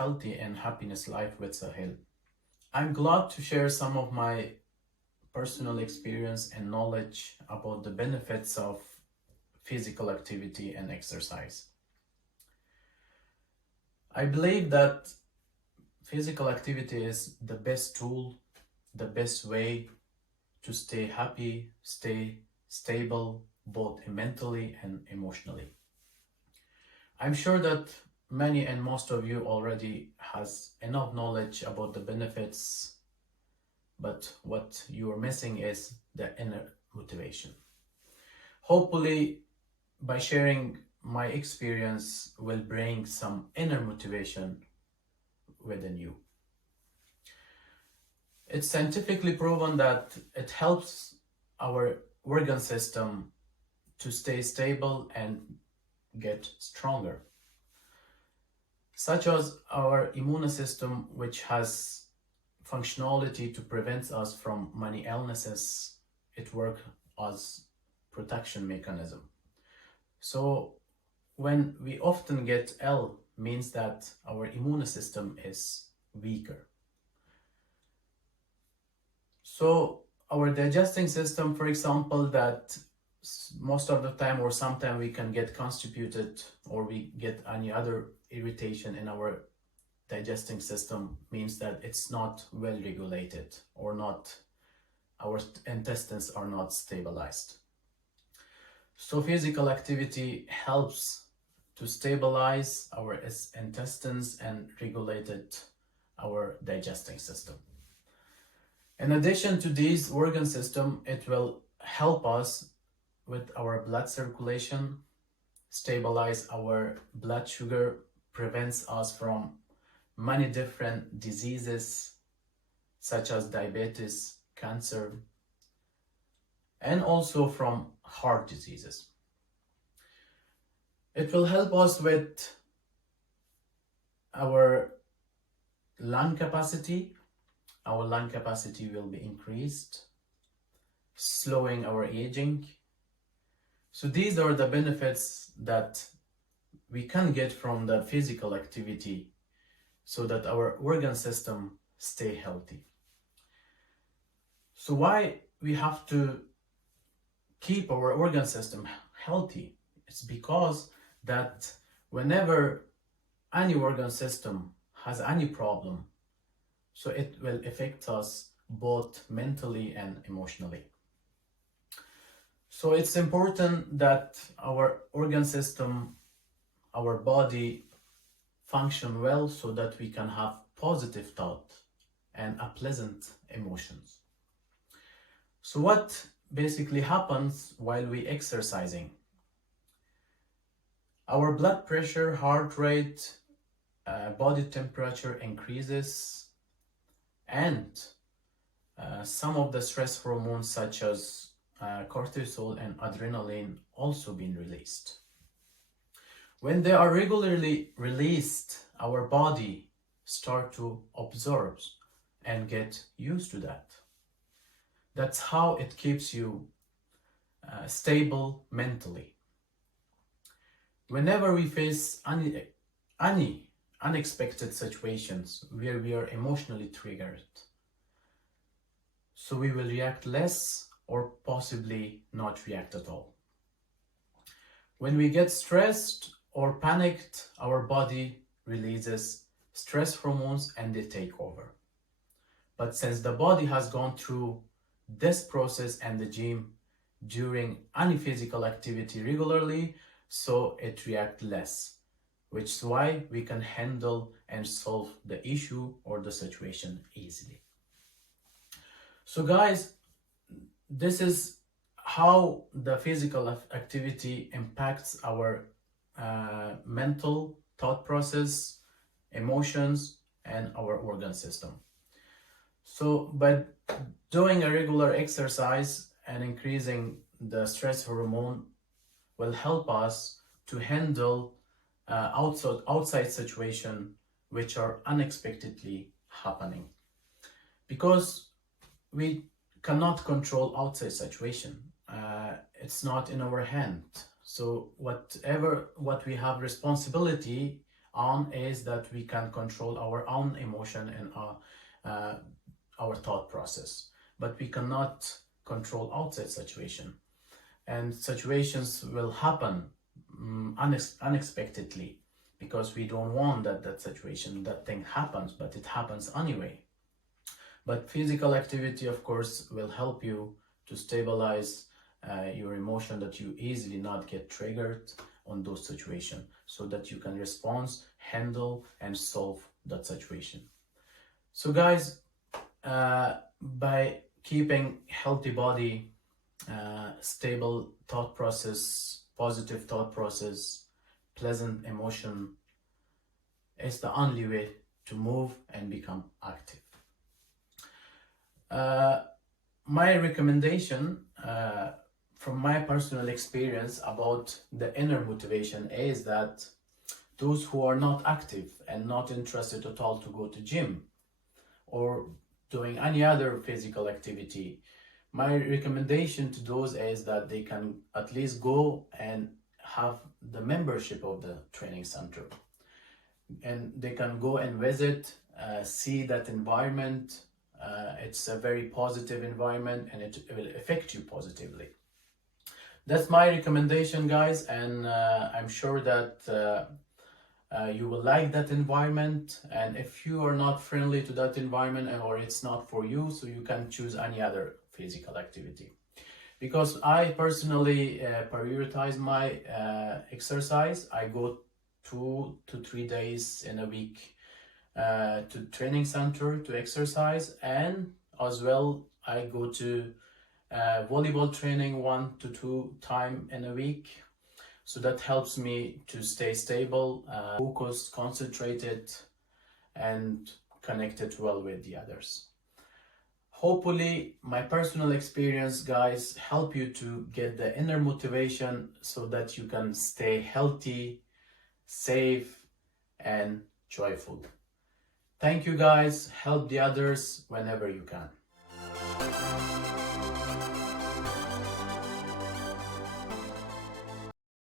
healthy and happiness life with Sahil. I'm glad to share some of my personal experience and knowledge about the benefits of physical activity and exercise. I believe that physical activity is the best tool, the best way to stay happy, stay stable, both mentally and emotionally. I'm sure that many and most of you already has enough knowledge about the benefits, but what you are missing is the inner motivation. Hopefully, by sharing my experience will bring some inner motivation within you. It's scientifically proven that it helps our organ system to stay stable and get stronger, such as our immune system, which has functionality to prevent us from many illnesses. It works as protection mechanism. So when we often get ill means that our immune system is weaker. So our digesting system, for example, that most of the time or sometimes we can get constipated or we get any other irritation in our digesting system, means that it's not well regulated or not, our intestines are not stabilized. So physical activity helps to stabilize our intestines and regulated our digesting system. In addition to these organ system, it will help us with our blood circulation, stabilize our blood sugar, prevents us from many different diseases such as diabetes, cancer, and also from heart diseases. It will help us with our lung capacity. Our lung capacity will be increased, slowing our aging. So these are the benefits that we can get from the physical activity so that our organ system stay healthy. So why we have to keep our organ system healthy? It's because that whenever any organ system has any problem, so it will affect us both mentally and emotionally. So it's important that our organ system, our body function well so that we can have positive thought and a pleasant emotions. So what basically happens while we exercising? Our blood pressure, heart rate, body temperature increases, and some of the stress hormones such as cortisol and adrenaline also being released. When they are regularly released, our body start to absorb and get used to that. That's how it keeps you stable mentally. Whenever we face any unexpected situations where we are emotionally triggered, so we will react less or possibly not react at all. When we get stressed or panicked, our body releases stress hormones and they take over. But since the body has gone through this process and the gym during any physical activity regularly, so it reacts less, which is why we can handle and solve the issue or the situation easily. So guys, this is how the physical activity impacts our mental thought process, emotions, and our organ system. So by doing a regular exercise and increasing the stress hormone will help us to handle outside situation which are unexpectedly happening, because we cannot control outside situation. It's not in our hand. So what we have responsibility on is that we can control our own emotion and our thought process, but we cannot control outside situation. And situations will happen unexpectedly, because we don't want that situation, that thing happens, but it happens anyway. But physical activity, of course, will help you to stabilize your emotion, that you easily not get triggered on those situations, so that you can respond, handle, and solve that situation. So guys, by keeping healthy body, stable thought process, positive thought process, pleasant emotion, is the only way to move and become active. My recommendation from my personal experience about the inner motivation is that those who are not active and not interested at all to go to gym or doing any other physical activity, my recommendation to those is that they can at least go and have the membership of the training center, and they can go and visit, see that environment. It's a very positive environment, and it will affect you positively. That's my recommendation, guys, and I'm sure that you will like that environment. And if you are not friendly to that environment, or it's not for you, so you can choose any other physical activity. Because I personally prioritize my exercise. I go 2 to 3 days in a week to training center to exercise, and as well I go to volleyball training 1 to 2 times in a week. So that helps me to stay stable, focused, concentrated, and connected well with the others. Hopefully my personal experience, guys, help you to get the inner motivation so that you can stay healthy, safe, and joyful. Thank you, guys. Help the others whenever you can.